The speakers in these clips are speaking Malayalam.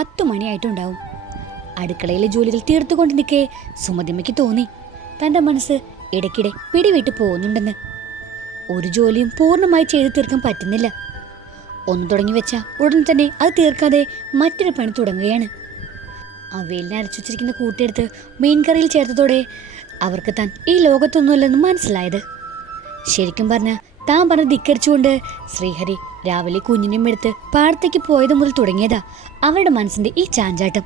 പത്തു മണിയായിട്ടുണ്ടാവും. അടുക്കളയിലെ ജോലികൾ തീർത്തുകൊണ്ട് നിൽക്കേ സുമതിമ്മയ്ക്ക് തോന്നി. തന്റെ മനസ്സ് ഇടയ്ക്കിടെ പിടിവിട്ട് പോകുന്നുണ്ടെന്ന്. ഒരു ജോലിയും പൂർണമായി ചെയ്തു തീർക്കാൻ പറ്റുന്നില്ല. ഒന്ന് തുടങ്ങി വെച്ച ഉടൻ തന്നെ അത് തീർക്കാതെ മറ്റൊരു പണി തുടങ്ങുകയാണ്. അവയിലിനെ അരച്ചുവച്ചിരിക്കുന്ന കൂട്ടിയെടുത്ത് മീൻകറിയിൽ ചേർത്തതോടെ അവർക്ക് താൻ ഈ ലോകത്തൊന്നുമില്ലെന്ന് മനസ്സിലായത്. ശരിക്കും പറഞ്ഞ താൻ പറഞ്ഞ് ധിക്കരിച്ചുകൊണ്ട് ശ്രീഹരി രാവിലെ കുഞ്ഞിനെയും എടുത്ത് പാടത്തേക്ക് പോയത് മുതൽ തുടങ്ങിയതാ അവരുടെ മനസ്സിന്റെ ഈ ചാഞ്ചാട്ടം.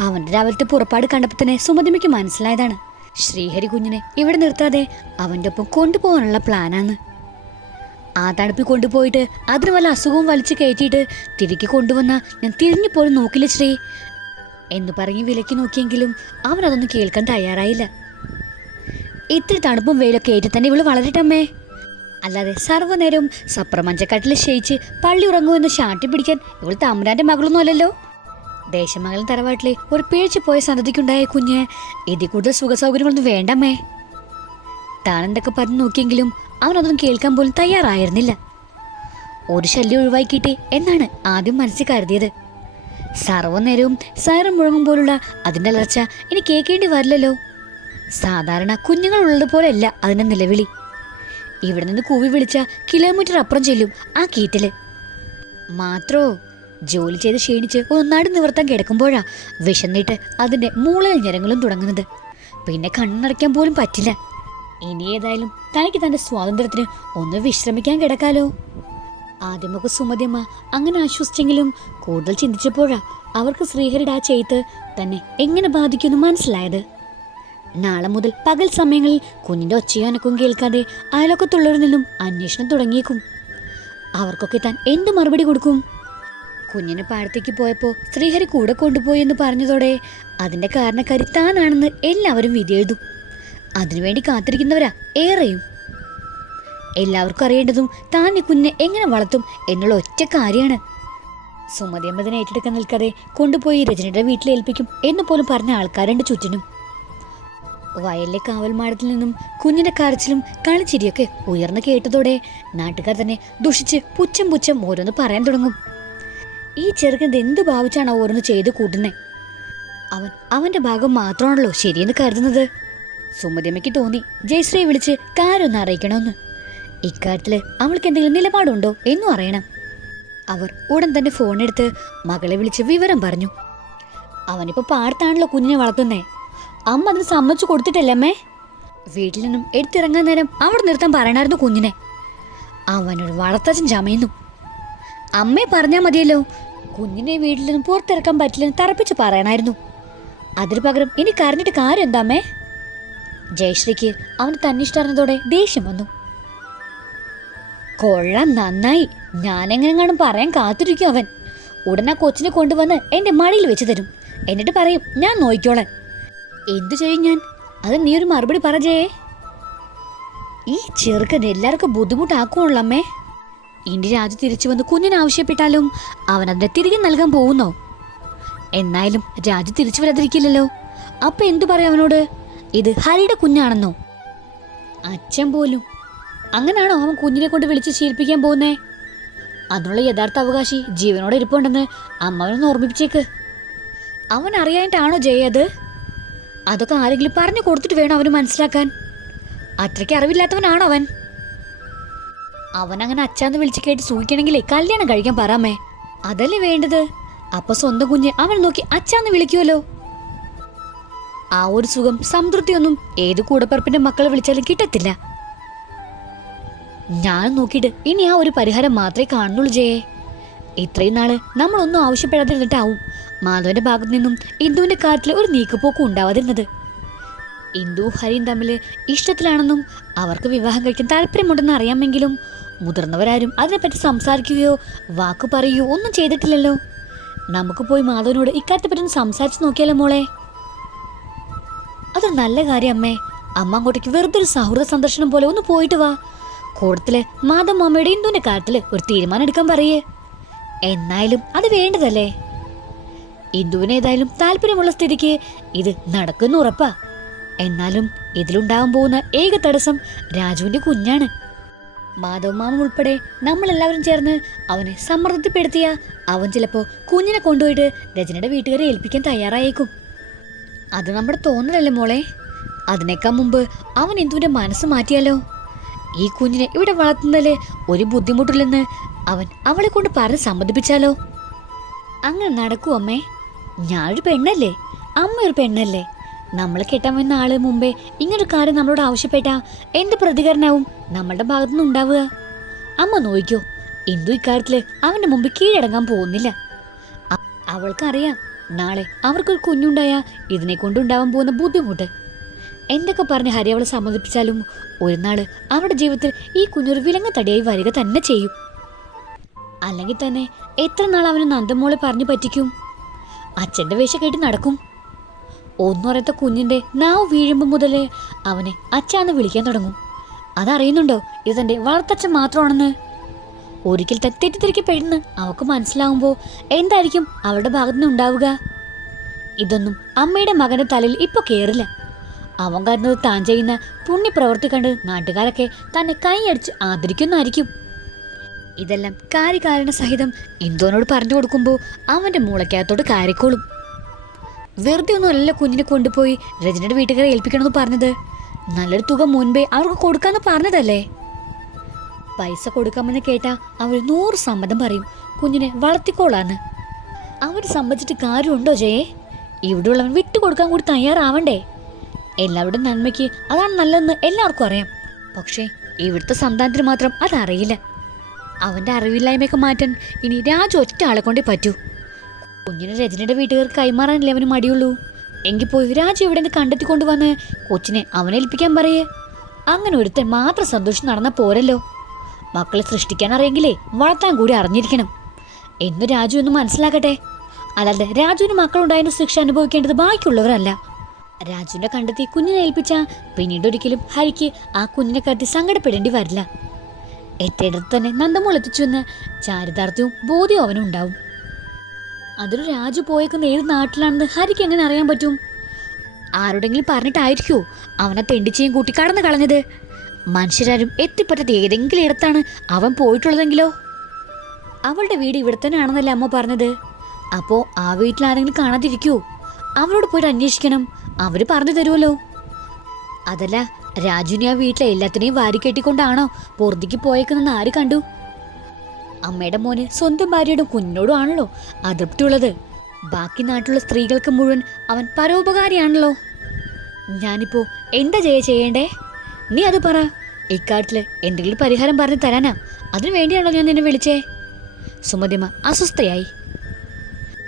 അവന്റെ രാവിലത്തെ പുറപ്പാട് കണ്ടപ്പോൾ തന്നെ സുമതിമയ്ക്ക് മനസ്സിലായതാണ്. ശ്രീഹരി കുഞ്ഞിനെ ഇവിടെ നിർത്താതെ അവന്റെ ഒപ്പം കൊണ്ടുപോകാനുള്ള പ്ലാനാണ്. ആ തണുപ്പിൽ കൊണ്ടുപോയിട്ട് അതിന് വല്ല അസുഖവും വലിച്ചു കയറ്റിയിട്ട് തിരികെ കൊണ്ടുവന്ന ഞാൻ തിരിഞ്ഞു പോലും നോക്കില്ല ശ്രീ എന്ന് പറഞ്ഞ് വിലക്കി നോക്കിയെങ്കിലും അവൻ അതൊന്നും കേൾക്കാൻ തയ്യാറായില്ല. ഇത്തിരി തണുപ്പും വെയിലൊക്കെ ഏറ്റി തന്നെ ഇവൾ വളരട്ടമ്മേ അല്ലാതെ സർവനേരവും സപ്രമഞ്ചക്കാട്ടിൽ ക്ഷയിച്ച് പള്ളി ഉറങ്ങുമെന്ന് ശാട്ടി പിടിക്കാൻ ഇവൾ തമ്പുരാന്റെ മകളൊന്നും അല്ലല്ലോ. ദേശമംഗലം തറവാട്ടിലെ ഒരു പേഴ്ച പോയ സന്തതിക്കുണ്ടായ കുഞ്ഞ് ഇതിൽ കൂടുതൽ സുഖസൗകര്യങ്ങളൊന്നും വേണ്ടമ്മേ. താൻ എന്തൊക്കെ പറഞ്ഞു നോക്കിയെങ്കിലും അവനതൊന്നും കേൾക്കാൻ പോലും തയ്യാറായിരുന്നില്ല. ഒരു ശല്യം ഒഴിവാക്കിയിട്ട് എന്നാണ് ആദ്യം മനസ്സിൽ കരുതിയത്. സർവനേരവും സൈറം മുഴങ്ങും പോലുള്ള അതിന്റെ അലർച്ച ഇനി കേൾക്കേണ്ടി വരില്ലല്ലോ. സാധാരണ കുഞ്ഞുങ്ങളുള്ളത് പോലെയല്ല അതിന്റെ നിലവിളി. ഇവിടെ നിന്ന് കൂവി വിളിച്ച കിലോമീറ്റർ അപ്പുറം ചെല്ലും ആ കീറ്റൽ. മാത്രോ ജോലി ചെയ്ത് ക്ഷീണിച്ച് ഒന്ന് നടു നിവർത്താൻ കിടക്കുമ്പോഴാ വിശന്നിട്ട് അതിന്റെ മൂളൽ ഞരങ്ങളും തുടങ്ങുന്നത്. പിന്നെ കണ്ണടയ്ക്കാൻ പോലും പറ്റില്ല. ഇനി ഏതായാലും തനിക്ക് തന്റെ സ്വാതന്ത്ര്യത്തിന് ഒന്ന് വിശ്രമിക്കാൻ കിടക്കാലോ. ആദ്യമൊക്കെ സുമതിയമ്മ അങ്ങനെ ആശ്വസിച്ചെങ്കിലും കൂടുതൽ ചിന്തിച്ചപ്പോഴാ അവർക്ക് ശ്രീഹരിയുടെ ആ തന്നെ എങ്ങനെ ബാധിക്കുമെന്ന് മനസ്സിലായത്. നാളെ മുതൽ പകൽ സമയങ്ങളിൽ കുഞ്ഞിന്റെ ഒച്ചയോ അനക്കും കേൾക്കാതെ അയലൊക്കത്തുള്ളവരിൽ നിന്നും അന്വേഷണം തുടങ്ങിയേക്കും. അവർക്കൊക്കെ താൻ എന്ത് മറുപടി കൊടുക്കും? കുഞ്ഞിനെ പാടത്തേക്ക് പോയപ്പോൾ ശ്രീഹരി കൂടെ കൊണ്ടുപോയി എന്ന് പറഞ്ഞതോടെ അതിന്റെ കാരണക്കാരി താനാണെന്ന് എല്ലാവരും വിധിയെഴുതും അതിനുവേണ്ടി കാത്തിരിക്കുന്നവരാ ഏറെയും. എല്ലാവർക്കും അറിയേണ്ടതും താൻ ഈ കുഞ്ഞിനെ എങ്ങനെ വളർത്തും എന്നുള്ള ഒറ്റ കാര്യമാണ്. സുമതി അമ്മതിനെ ഏറ്റെടുക്കാൻ നിൽക്കാതെ കൊണ്ടുപോയി രജനിയുടെ വീട്ടിൽ ഏൽപ്പിക്കും എന്ന് പോലും പറഞ്ഞ ആൾക്കാരുണ്ട് ചുറ്റിനും. വയലിലെ കാവൽമാടത്തിൽ നിന്നും കുഞ്ഞിന്റെ കരച്ചിലും കളിച്ചിരിയൊക്കെ ഉയർന്നു കേട്ടതോടെ നാട്ടുകാർ തന്നെ ദുഷിച്ച് പുച്ഛം പുച്ഛം ഓരോന്ന് പറയാൻ തുടങ്ങും. ഈ ചെറുക്കൻ എന്ത് ഭാവിച്ചാണ് ഓരോന്ന് ചെയ്ത് കൂട്ടുന്നത് അവൻ അവന്റെ ഭാഗം മാത്രമാണല്ലോ ശരിയെന്ന് കരുതുന്നത്. സുമതിയമ്മയ്ക്ക് തോന്നി ജയശ്രീയെ വിളിച്ച് കാര്യമൊന്ന് അറിയിക്കണമെന്ന്. ഇക്കാര്യത്തിൽ അവൾക്ക് എന്തെങ്കിലും നിലപാടുണ്ടോ എന്നും അറിയണം. അവർ ഉടൻ തന്നെ ഫോണെടുത്ത് മകളെ വിളിച്ച് വിവരം പറഞ്ഞു. അവനിപ്പോ പാടത്താണല്ലോ കുഞ്ഞിനെ വളർത്തുന്നേ. അമ്മ അതിന് സമ്മതിച്ചു കൊടുത്തിട്ടല്ലമ്മേ വീട്ടിൽ നിന്നും എടുത്തിറങ്ങാൻ നേരം അവിടെ നിർത്താൻ പറയണായിരുന്നു കുഞ്ഞിനെ. അവനൊരു വളർത്തച്ഛൻ ചമയുന്നു. അമ്മയെ പറഞ്ഞാൽ മതിയല്ലോ കുഞ്ഞിനെ വീട്ടിൽ നിന്നും പുറത്തിറക്കാൻ പറ്റില്ലെന്ന് തറപ്പിച്ച് പറയണായിരുന്നു. അതിന് പകരം ഇനി കരഞ്ഞിട്ട് കാര്യം എന്താമ്മേ ജയശ്രീക്ക് അവന് തന്നിഷ്ടറിഞ്ഞതോടെ ദേഷ്യം വന്നു. കൊള്ളാം നന്നായി. ഞാനെങ്ങനെങ്ങാനും പറയാൻ കാത്തിരിക്കും അവൻ. ഉടനെ കൊച്ചിനെ കൊണ്ടുവന്ന് എന്റെ മടിയിൽ വെച്ച് തരും. എന്നിട്ട് പറയും ഞാൻ നോയിക്കോളാൻ. എന്തു ചെയ്യും ഞാൻ? അത് നീ ഒരു മറുപടി പറഞ്ഞേ. ഈ ചെറുക്കൻ എല്ലാവർക്കും ബുദ്ധിമുട്ടാക്കുള്ളൂ അമ്മേ. ഇനി രാജു തിരിച്ചു വന്ന് കുഞ്ഞിനെ ആവശ്യപ്പെട്ടാലും അവൻ അതിനെ തിരികെ നൽകാൻ പോകുന്നോ? എന്നാലും രാജു തിരിച്ചു വരാതിരിക്കില്ലല്ലോ. അപ്പൊ എന്തു പറയും അവനോട്? ഇത് ഹരിയുടെ കുഞ്ഞാണെന്നോ? അച്ഛൻ പോലും. അങ്ങനെയാണോ അവൻ കുഞ്ഞിനെ കൊണ്ട് വിളിച്ച് ശീലിപ്പിക്കാൻ പോകുന്നേ? അതിനുള്ള യഥാർത്ഥ അവകാശി ജീവനോടെ ഇരിപ്പുണ്ടെന്ന് അമ്മവനൊന്ന് ഓർമ്മിപ്പിച്ചേക്ക്. അവൻ അറിയാനായിട്ടാണോ ജയ അത്? അതൊക്കെ ആരെങ്കിലും പറഞ്ഞു കൊടുത്തിട്ട് വേണം അവന് മനസ്സിലാക്കാൻ. അത്രയ്ക്ക് അറിവില്ലാത്തവനാണോ അവൻ. അവൻ അങ്ങനെ അച്ഛാന്ന് വിളിച്ച് കേട്ട് സൂക്ഷിക്കണമെങ്കിലേ കല്യാണം കഴിക്കാൻ പറയാമേ അതല്ലേ വേണ്ടത്? അപ്പൊ സ്വന്തം കുഞ്ഞ് അവൻ നോക്കി അച്ഛാന്ന് വിളിക്കുമല്ലോ ആ ഒരു സുഖം സംതൃപ്തിയൊന്നും ഏത് കൂടപ്പറപ്പിന്റെ മക്കളെ വിളിച്ചാലും കിട്ടത്തില്ല. ഞാൻ നോക്കിയിട്ട് ഇനി ആ ഒരു പരിഹാരം മാത്രമേ കാണുന്നുള്ളൂ ജയേ. ഇത്രയും നാൾ നമ്മളൊന്നും ആവശ്യപ്പെടാതിരുന്നിട്ടാവും. മാധവന്റെ ഭാഗത്തു നിന്നും ഇന്ദുവിന്റെ കാര്യത്തിൽ ഒരു നീക്കുപോക്കും ഉണ്ടാവാതിരുന്നത്. ഇന്ദു ഹരിയും തമ്മിൽ ഇഷ്ടത്തിലാണെന്നും അവർക്ക് വിവാഹം കഴിക്കാൻ താല്പര്യമുണ്ടെന്ന് അറിയാമെങ്കിലും മുതിർന്നവരാരും അതിനെപ്പറ്റി സംസാരിക്കുകയോ വാക്കു പറയുകയോ ഒന്നും ചെയ്തിട്ടില്ലല്ലോ. നമുക്ക് പോയി മാധവനോട് ഇക്കാര്യത്തെപ്പറ്റി സംസാരിച്ച് നോക്കിയാലോ മോളെ? അതൊരു നല്ല കാര്യം അമ്മേ. അമ്മ അങ്ങോട്ടേക്ക് വെറുതെ ഒരു സൗഹൃദ സന്ദർശനം പോലെ ഒന്ന് പോയിട്ട് വാ. കൂടത്തിൽ മാധവ് മാമയുടെ ഇന്ദുവിന്റെ കാര്യത്തിൽ ഒരു തീരുമാനം എടുക്കാൻ പറയേ. എന്നായാലും അത് വേണ്ടതല്ലേ? ഇന്ദുവിന് ഏതായാലും താല്പര്യമുള്ള സ്ഥിതിക്ക് ഇത് നടക്കുന്നു ഉറപ്പാ. എന്നാലും ഇതിലുണ്ടാകാൻ പോകുന്ന ഏക തടസ്സം രാജുവിന്റെ കുഞ്ഞാണ്. മാധവമാമൻ ഉൾപ്പെടെ നമ്മളെല്ലാവരും ചേർന്ന് അവനെ സമ്മർദ്ദത്തിൽപ്പെടുത്തിയ അവൻ ചിലപ്പോ കുഞ്ഞിനെ കൊണ്ടുപോയിട്ട് രജനയുടെ വീട്ടുകാരെ ഏൽപ്പിക്കാൻ തയ്യാറായേക്കും. അത് നമ്മുടെ തോന്നലല്ലേ മോളെ? അതിനേക്കാൾ മുമ്പ് അവൻ ഇന്ദുവിന്റെ മനസ്സ് മാറ്റിയാലോ? ഈ കുഞ്ഞിനെ ഇവിടെ വളർത്തുന്നതിൽ ഒരു ബുദ്ധിമുട്ടില്ലെന്ന് അവൻ അവളെ കൊണ്ട് പറഞ്ഞ് സമ്മതിപ്പിച്ചാലോ? അങ്ങനെ നടക്കൂ അമ്മേ. ഞാനൊരു പെണ്ണല്ലേ? അമ്മ ഒരു പെണ്ണല്ലേ? നമ്മൾ കെട്ടാൻ വന്ന ആൾ മുമ്പേ ഇങ്ങനൊരു കാര്യം നമ്മളോട് ആവശ്യപ്പെട്ടാ എന്ത് പ്രതികരണവും നമ്മളുടെ ഭാഗത്തുനിന്ന് ഉണ്ടാവുക? അമ്മ നോയിക്കോ ഇന്ദു ഇക്കാര്യത്തിൽ അവന്റെ മുമ്പിൽ കീഴടങ്ങാൻ പോകുന്നില്ല. അവൾക്കറിയാം നാളെ അവർക്കൊരു കുഞ്ഞുണ്ടായ ഇതിനെ കൊണ്ടുണ്ടാവാൻ പോകുന്ന ബുദ്ധിമുട്ട്. എന്തൊക്കെ പറഞ്ഞ് ഹരി അവളെ സമ്മതിപ്പിച്ചാലും ഒരു നാൾ അവരുടെ ജീവിതത്തിൽ ഈ കുഞ്ഞൊരു വിലങ്ങ തടിയായി വരിക തന്നെ ചെയ്യും. അല്ലെങ്കിൽ തന്നെ എത്ര നാൾ അവന് നന്ദമോളെ പറഞ്ഞു പറ്റിക്കും? അച്ഛന്റെ വേഷം കേട്ട് നടക്കും. ഒന്നും അറിയാത്ത കുഞ്ഞിന്റെ നാവ് വീഴുമ്പോൾ മുതലേ അവനെ അച്ഛാന്ന് വിളിക്കാൻ തുടങ്ങും. അതറിയുന്നുണ്ടോ ഇത് വളർത്തച്ഛൻ മാത്രമാണെന്ന്? ഒരിക്കൽ തെറ്റിദ്ധരിക്കപ്പെടുന്ന് അവൾക്ക് മനസ്സിലാവുമ്പോൾ എന്തായിരിക്കും അവളുടെ ഭാഗത്തുനിന്ന് ഉണ്ടാവുക? ഇതൊന്നും അമ്മയുടെ മകന്റെ തലയിൽ ഇപ്പൊ കേറില്ല. അവൻ കരുന്നത് താൻ ചെയ്യുന്ന പുണ്യപ്രവൃത്തി കണ്ട് നാട്ടുകാരൊക്കെ തന്നെ കൈയടിച്ച് ആദരിക്കുന്നതായിരിക്കും. ഇതെല്ലാം കാര്യകാരണ സഹിതം എന്തോനോട് പറഞ്ഞു കൊടുക്കുമ്പോൾ അവന്റെ മൂളക്കകത്തോട് കാരിക്കോളും വെറുതെ ഒന്നും അല്ല കുഞ്ഞിനെ കൊണ്ടുപോയി രജനയുടെ വീട്ടുകാരെ ഏൽപ്പിക്കണമെന്ന് പറഞ്ഞത്. നല്ലൊരു തുക മുൻപേ അവർക്ക് കൊടുക്കാന്ന് പറഞ്ഞതല്ലേ? പൈസ കൊടുക്കാമെന്ന് കേട്ടാ അവർ നൂറ് സമ്മതം പറയും. കുഞ്ഞിനെ വളർത്തിക്കോളാന്ന്. അവർ സമ്മതിച്ചിട്ട് കാര്യമുണ്ടോ ജയേ? ഇവിടെയുള്ളവൻ വിട്ടുകൊടുക്കാൻ കൂടി തയ്യാറാവണ്ടേ? എല്ലാവരുടെ നന്മയ്ക്ക് അതാണ് നല്ലതെന്ന് എല്ലാവർക്കും അറിയാം. പക്ഷേ ഇവിടുത്തെ സന്താനത്തിന് മാത്രം അതറിയില്ല. അവന്റെ അറിവില്ലായ്മയൊക്കെ മാറ്റാൻ ഇനി രാജു ഒറ്റ ആളെ കൊണ്ടേ പറ്റൂ. കുഞ്ഞിനെ രജനയുടെ വീട്ടുകാർക്ക് കൈമാറാനല്ലേ അവന് മടിയുള്ളൂ? എങ്കിൽ പോയി രാജു ഇവിടെ നിന്ന് കണ്ടെത്തിക്കൊണ്ട് വന്ന് കൊച്ചിനെ അവനെ ഏൽപ്പിക്കാൻ പറയേ. അങ്ങനെ ഒരുത്തൻ മാത്രം സന്തോഷം നടന്ന പോരല്ലോ. മക്കളെ സൃഷ്ടിക്കാൻ അറിയെങ്കിലേ വളർത്താൻ കൂടി അറിഞ്ഞിരിക്കണം. എന്ന് രാജു എന്ന് മനസ്സിലാക്കട്ടെ? അല്ലാതെ രാജുവിന് മക്കളുണ്ടായതിന് ശിക്ഷ അനുഭവിക്കേണ്ടത് ബാക്കിയുള്ളവരല്ല. രാജുവിനെ കണ്ടെത്തി കുഞ്ഞിനെ ഏൽപ്പിച്ച പിന്നീട് ഒരിക്കലും ഹരിക്ക് ആ കുഞ്ഞിനെ കരുതി സങ്കടപ്പെടേണ്ടി വരില്ല. എത്തേടത്ത് തന്നെ നന്ദമോൾ എത്തിച്ചുവെന്ന് ചാരിതാർത്ഥ്യവും ബോധ്യവും അവനുണ്ടാവും. അതൊരു രാജു പോയേക്കുന്ന ഏത് നാട്ടിലാണെന്ന് ഹരിക്ക് എങ്ങനെ അറിയാൻ പറ്റും? ആരോടെങ്കിലും പറഞ്ഞിട്ടായിരിക്കോ അവനെ തെണ്ടിച്ചയും കൂട്ടി കടന്നു കളഞ്ഞത്? മനുഷ്യരാരും എത്തിപ്പറ്റാത്ത ഏതെങ്കിലും ഇടത്താണ് അവൻ പോയിട്ടുള്ളതെങ്കിലോ? അവളുടെ വീട് ഇവിടെ തന്നെ ആണെന്നല്ലേ അമ്മ പറഞ്ഞത്. അപ്പോ ആ വീട്ടിൽ ആരെങ്കിലും കാണാതിരിക്കൂ. അവരോട് പോയിട്ട് അന്വേഷിക്കണം. അവർ പറഞ്ഞു തരുമല്ലോ. അതല്ല രാജുവിനെ ആ വീട്ടിലെ എല്ലാത്തിനെയും വാരിക്കെട്ടിക്കൊണ്ടാണോ പുറത്തേക്ക് പോയേക്കുന്നെന്ന് ആര് കണ്ടു? അമ്മയുടെ മോന് സ്വന്തം ഭാര്യയുടെ കുഞ്ഞോടും ആണല്ലോ അതൃപ്തിയുള്ളത്. ബാക്കി നാട്ടിലുള്ള സ്ത്രീകൾക്ക് മുഴുവൻ അവൻ പരോപകാരിയാണല്ലോ. ഞാനിപ്പോ എന്താ ജയ ചെയ്യേണ്ടേ? നീ അത് പറ. ഇക്കാര്യത്തിൽ എന്തെങ്കിലും പരിഹാരം പറഞ്ഞു തരാനാ. അതിനു വേണ്ടിയാണോ ഞാൻ നിന്നെ വിളിച്ചേ? സുമതിമ അസ്വസ്ഥയായി.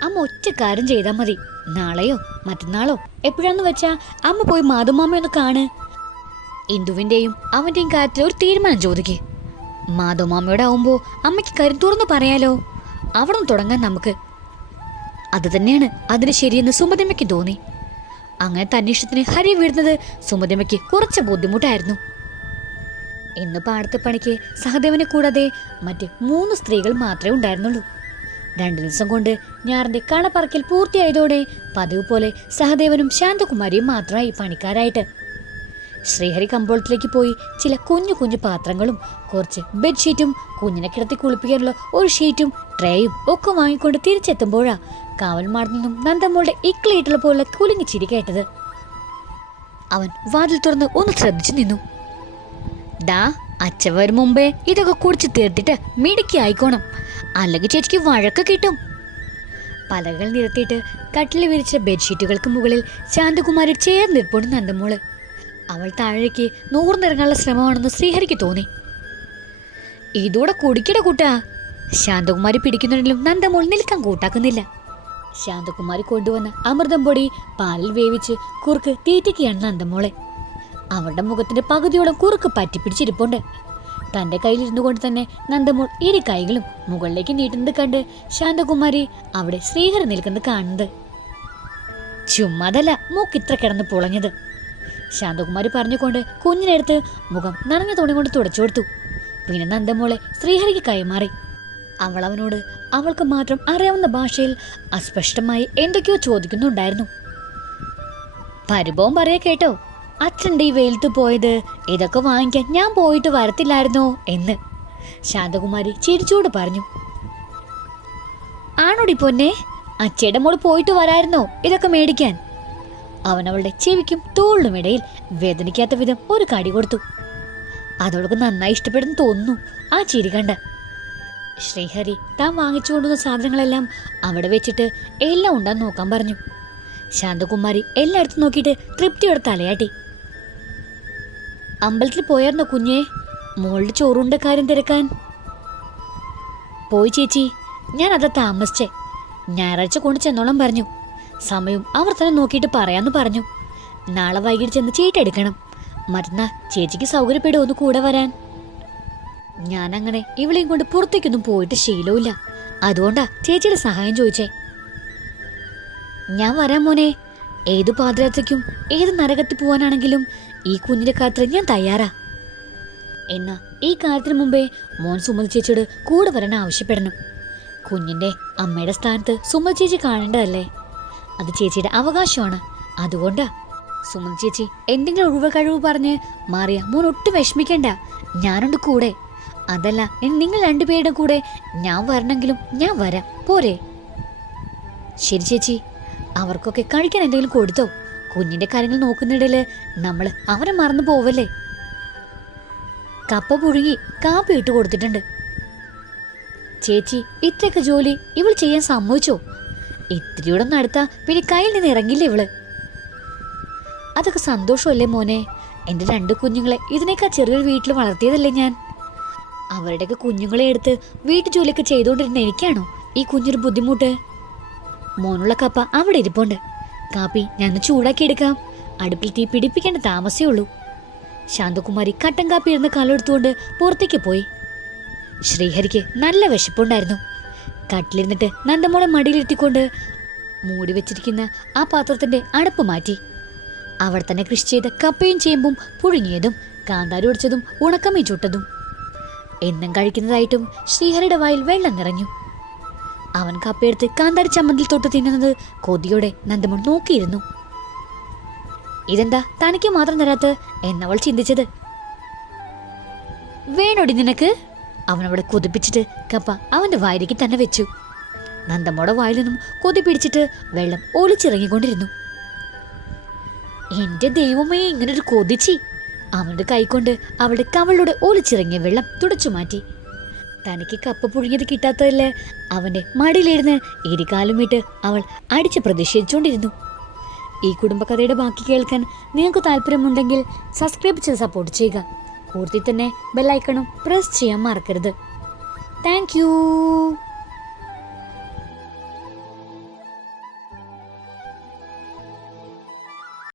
അമ്മ ഒറ്റ കാര്യം ചെയ്താൽ മതി. നാളെയോ മറ്റന്നാളോ? എപ്പോഴാന്ന് വെച്ചാ അമ്മ പോയി മാധുമാമയൊന്ന് കാണ്. ഇന്ദുവിന്റെയും അവന്റെയും കാര്യത്തിൽ ഒരു തീരുമാനം ചോദിക്ക്. മാധവമാമയുടെ ആവുമ്പോ അമ്മയ്ക്ക് കാര്യം പറയാലോ. അവിടെ തുടങ്ങാൻ നമുക്ക്. അത് തന്നെയാണ് അതിന് ശരിയെന്ന് സുമതിമയ്ക്ക് തോന്നി. അങ്ങനത്തെ അന്വേഷണത്തിന് ഹരി വീഴുന്നത് സുമതിമയ്ക്ക് കുറച്ച് ബുദ്ധിമുട്ടായിരുന്നു. ഇന്ന് പാടത്തെ പണിക്ക് സഹദേവനെ കൂടാതെ മറ്റ് മൂന്ന് സ്ത്രീകൾ മാത്രമേ ഉണ്ടായിരുന്നുള്ളൂ. രണ്ടു ദിവസം കൊണ്ട് ഞാറിന്റെ കളപ്പറക്കൽ പൂർത്തിയായതോടെ പതിവ് പോലെ സഹദേവനും ശാന്തകുമാരിയും മാത്രമായി പണിക്കാരായിട്ട് ശ്രീഹരി കമ്പോളത്തിലേക്ക് പോയി. ചില കുഞ്ഞു കുഞ്ഞു പാത്രങ്ങളും കുറച്ച് ബെഡ്ഷീറ്റും കുഞ്ഞിനെ കിടത്തി കുളിപ്പിക്കാനുള്ള ഒരു ഷീറ്റും ട്രേയും ഒക്കെ വാങ്ങിക്കൊണ്ട് തിരിച്ചെത്തുമ്പോഴാ കാവൽമാടിൽ നിന്നും നന്ദമ്മളുടെ ഇക്ലീട്ടുള്ള പോലുള്ള കുലുങ്ങി ചിരി കേട്ടത്. അവൻ വാതിൽ തുറന്ന് ഒന്ന് ശ്രദ്ധിച്ചു നിന്നു. ഡാ അച്ഛൻ വരും മുമ്പേ ഇതൊക്കെ കുടിച്ച് തീർത്തിട്ട് മിടുക്കി ആയിക്കോണം. അല്ലെങ്കിൽ ചേച്ചിക്ക് വഴക്ക് കിട്ടും. പലകൾ നിരത്തിയിട്ട് കട്ടിൽ വിരിച്ച ബെഡ്ഷീറ്റുകൾക്ക് മുകളിൽ ശാന്തകുമാരി ചേർന്നിരിപ്പുണ്ട് നന്ദമോൾ. അവൾ താഴേക്ക് നൂർന്നിറങ്ങാനുള്ള ശ്രമമാണെന്ന് ശ്രീഹരിക്ക് തോന്നി. ഇതോടെ കുടിക്കട കൂട്ടാ. ശാന്തകുമാരി പിടിക്കുന്നുണ്ടെങ്കിലും നന്ദമോൾ നിൽക്കാൻ കൂട്ടാക്കുന്നില്ല. ശാന്തകുമാരി കൊണ്ടുവന്ന അമൃതം പൊടി പാലിൽ വേവിച്ച് കുറുക്ക് തീറ്റിക്കുകയാണ് നന്ദമോളെ. അവളുടെ മുഖത്തിന്റെ പകുതിയോളം കുറുക്ക് പറ്റിപ്പിടിച്ചിരിപ്പുണ്ട്. തന്റെ കയ്യിലിരുന്നു കൊണ്ട് തന്നെ നന്ദമോൾ ഇരു കൈകളും മുകളിലേക്ക് നീട്ടുന്നത് കണ്ട് ശാന്തകുമാരി അവിടെ ശ്രീഹരി നിൽക്കുന്നത് കാണുന്നത്. ചുമ്മാതല്ല മൂക്കിത്ര കിടന്ന് പുളഞ്ഞത്. ശാന്തകുമാരി പറഞ്ഞുകൊണ്ട് കുഞ്ഞിനെടുത്ത് മുഖം നനഞ്ഞ തുണി കൊണ്ട് തുടച്ചു കൊടുത്തു. പിന്നെ നന്ദമോളെ ശ്രീഹരിക്ക് കൈമാറി. അവൾ അവനോട് അവൾക്ക് മാത്രം അറിയാവുന്ന ഭാഷയിൽ അസ്പഷ്ടമായി എന്തൊക്കെയോ ചോദിക്കുന്നുണ്ടായിരുന്നു. പരിഭവം പറയാ കേട്ടോ അച്ഛന്റെ ഈ വെയിലത്ത് പോയത് ഇതൊക്കെ വാങ്ങിക്കാൻ ഞാൻ പോയിട്ട് വരത്തില്ലായിരുന്നോ എന്ന് ശാന്തകുമാരി ചിരിച്ചോട് പറഞ്ഞു. ആണോടി പൊന്നെ അച്ഛയുടെ മോൾ പോയിട്ട് വരായിരുന്നോ ഇതൊക്കെ മേടിക്കാൻ? അവൻ അവളുടെ ചെവിക്കും തോളിനുമിടയിൽ വേദനിക്കാത്ത വിധം ഒരു കടി കൊടുത്തു. അതവൾക്ക് നന്നായി ഇഷ്ടപ്പെടുന്നു തോന്നുന്നു. ആ ചിരി കണ്ട. ശ്രീഹരി താൻ വാങ്ങിച്ചു കൊണ്ടുവന്ന സാധനങ്ങളെല്ലാം അവിടെ വെച്ചിട്ട് എല്ലാം ഉണ്ടാന്ന് നോക്കാൻ പറഞ്ഞു. ശാന്തകുമാരി എല്ലായിടത്തും നോക്കിയിട്ട് തൃപ്തിയോടെ തലയാട്ടി. അമ്പലത്തിൽ പോയായിരുന്നോ കുഞ്ഞേ? മോളുടെ ചോറുണ്ട കാര്യം തിരക്കാൻ. പോയി ചേച്ചി ഞാൻ അതാ താമസിച്ചേ. ഞായറാഴ്ച കൊണ്ട് ചെന്നോളം പറഞ്ഞു. സമയം അവർ തന്നെ നോക്കിയിട്ട് പറയാന്ന് പറഞ്ഞു. നാളെ വൈകിട്ട് ചെന്ന് ചീട്ടെടുക്കണം മറ്റന്നാ ചേച്ചിക്ക് സൗകര്യപ്പെടുമോ ഒന്ന് കൂടെ വരാൻ? ഞാനങ്ങനെ ഇവളെയും കൊണ്ട് പുറത്തേക്കൊന്നും പോയിട്ട് ശീലമില്ല അതുകൊണ്ടാ ചേച്ചിയുടെ സഹായം ചോദിച്ചേ. ഞാൻ വരാം മോനെ. ഏത് പാതിരാത്രിക്കും ഏത് നരകത്തിൽ പോവാനാണെങ്കിലും ഈ കുഞ്ഞിന്റെ കാര്യത്തിൽ ഞാൻ തയ്യാറാ. എന്നാ ഈ കാര്യത്തിന് മുമ്പേ മോൻ സുമൽ ചേച്ചിയോട് കൂടെ വരാൻ ആവശ്യപ്പെടണം. കുഞ്ഞിന്റെ അമ്മയുടെ സ്ഥാനത്ത് സുമൽ ചേച്ചി കാണേണ്ടതല്ലേ? അത് ചേച്ചിയുടെ അവകാശമാണ്. അതുകൊണ്ട് സുമതി ചേച്ചി എന്തെങ്കിലും ഒഴിവ് കഴിവ് പറഞ്ഞ് മാറിയ മോൻ ഒട്ടും വിഷമിക്കണ്ട. ഞാനുണ്ട് കൂടെ. അതല്ല നിങ്ങൾ രണ്ടുപേരുടെ കൂടെ ഞാൻ വരണമെങ്കിലും ഞാൻ വരാം. പോരെ. ശരി ചേച്ചി. അവർക്കൊക്കെ കഴിക്കാൻ എന്തെങ്കിലും കൊടുത്തോ? കുഞ്ഞിന്റെ കാര്യങ്ങൾ നോക്കുന്നിടയിൽ നമ്മൾ അവരെ മറന്നു പോവല്ലേ? കപ്പ പുഴുങ്ങി കാപ്പി ഇട്ട് കൊടുത്തിട്ടുണ്ട്. ചേച്ചി ഇത്രയൊക്കെ ജോലി ഇവൾ ചെയ്യാൻ സമ്മതിച്ചോ? ഇത്തിരിയോടെ നടത്താ പിന്നെ കയ്യിൽ നിന്ന് ഇറങ്ങില്ല ഇവൾ? അതൊക്കെ സന്തോഷമല്ലേ മോനെ? എന്റെ രണ്ട് കുഞ്ഞുങ്ങളെ ഇതിനേക്കാൾ ചെറിയൊരു വീട്ടിൽ വളർത്തിയതല്ലേ ഞാൻ. അവരുടെയൊക്കെ കുഞ്ഞുങ്ങളെ എടുത്ത് വീട്ടു ജോലിയൊക്കെ ചെയ്തുകൊണ്ടിരുന്ന എനിക്കാണോ ഈ കുഞ്ഞൊരു ബുദ്ധിമുട്ട്? മോനുള്ള കപ്പ അവിടെ ഇരിപ്പുണ്ട്. കാപ്പി ഞാൻ ചൂടാക്കി എടുക്കാം. അടുപ്പിൽ തീ പിടിപ്പിക്കേണ്ട താമസേ ഉള്ളൂ. ശാന്തകുമാരി കട്ടൻ കാപ്പി ഇരുന്ന് കാലെടുത്തുകൊണ്ട് പുറത്തേക്ക് പോയി. ശ്രീഹരിക്ക് നല്ല വിശപ്പുണ്ടായിരുന്നു. കട്ടിലിരുന്നിട്ട് നന്ദമോളെ മടിയിലിരുത്തിക്കൊണ്ട് മൂടി വെച്ചിരിക്കുന്ന ആ പാത്രത്തിന്റെ അടപ്പ് മാറ്റി. അവിടെ തന്നെ കൃഷി ചെയ്ത കപ്പയും ചേമ്പും പുഴുങ്ങിയതും കാന്താരി ഒടിച്ചതും ഉണക്കമേ ചുട്ടതും. എന്നും കഴിക്കുന്നതായിട്ടും ശ്രീഹരിയുടെ വായിൽ വെള്ളം നിറഞ്ഞു. അവൻ കപ്പയെടുത്ത് കാന്താരി ചമ്മന്തിൽ തൊട്ട് തിന്നുന്നത് കൊതിയോടെ നന്ദമോൾ നോക്കിയിരുന്നു. ഇതെന്താ തനിക്ക് മാത്രം തരാത്ത എന്നവൾ ചിന്തിച്ചത്. വേണോടി നിനക്ക്? അവനവിടെ കൊതിപ്പിച്ചിട്ട് കപ്പ അവന്റെ വായിലേക്ക് തന്നെ വെച്ചു. നന്ദമ്മയുടെ വായിൽ നിന്നും കൊതി പിടിച്ചിട്ട് വെള്ളം ഒളിച്ചിറങ്ങിക്കൊണ്ടിരുന്നു എന്റെ ദൈവമേ ഇങ്ങനൊരു കൊതിച്ചി അവന്റെ കൈകൊണ്ട് അവളുടെ കവളിലൂടെ ഒലിച്ചിറങ്ങിയ വെള്ളം തുടച്ചു മാറ്റി. തനിക്ക് കപ്പ പുഴുങ്ങിയത് കിട്ടാത്തതല്ലേ അവന്റെ മടിയിലിരുന്ന് ഇരിക്കാലും വിട്ട് അവൾ അടിച്ച് പ്രതിഷേധിച്ചുകൊണ്ടിരുന്നു. ഈ കുടുംബകഥയുടെ ബാക്കി കേൾക്കാൻ നിങ്ങൾക്ക് താല്പര്യമുണ്ടെങ്കിൽ സബ്സ്ക്രൈബ് ചെയ്ത് സപ്പോർട്ട് ചെയ്യുക. കൂടുതൽ തന്നെ ബെല്ലൈക്കണും പ്രസ് ചെയ്യാൻ മറക്കരുത്. താങ്ക്